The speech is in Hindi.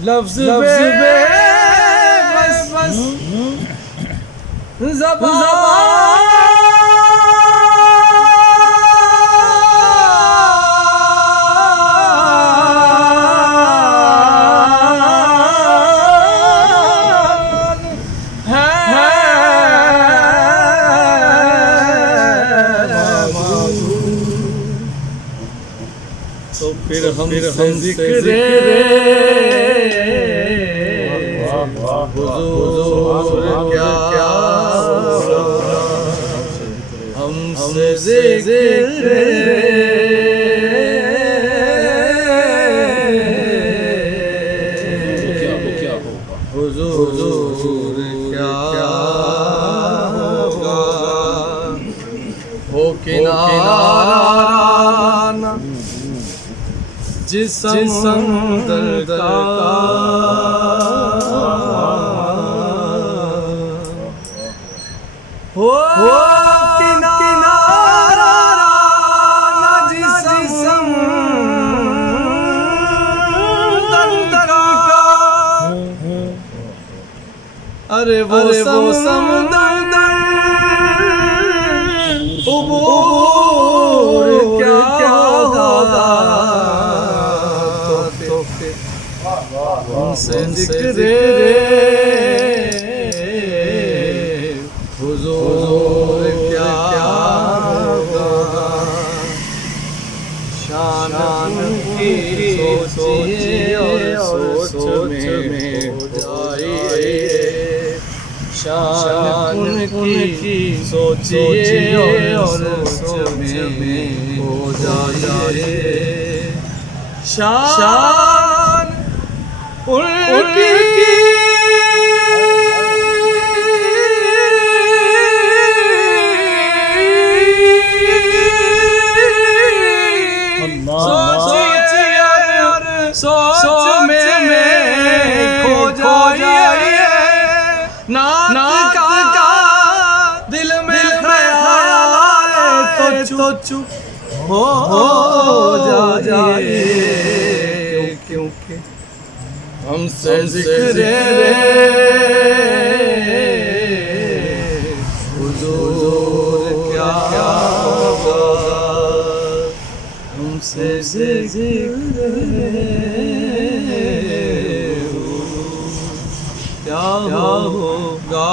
लफ्ज़ बस तो फिर हम जिक्र हुजूर क्या हमसे जिक्र हुजूर क्या हो किनारा जिस्म दर्द का हो किनारा ना जिस्म दर्द का अरे वो समदर्द उबूर क्या होगा हमसे जिक्र हुजूर क्या होगा शान की सोचिए और सोच में हो जाइए शान की सोचिए और सोच में हो जाइए शान उनकी सोच में खो जाइए नाक का दिल में ख्याल तो चुप हो जाइए क्योंकि हमसे जिक्र हुजूर क्या होगा हमसे जिक्र क्या होगा।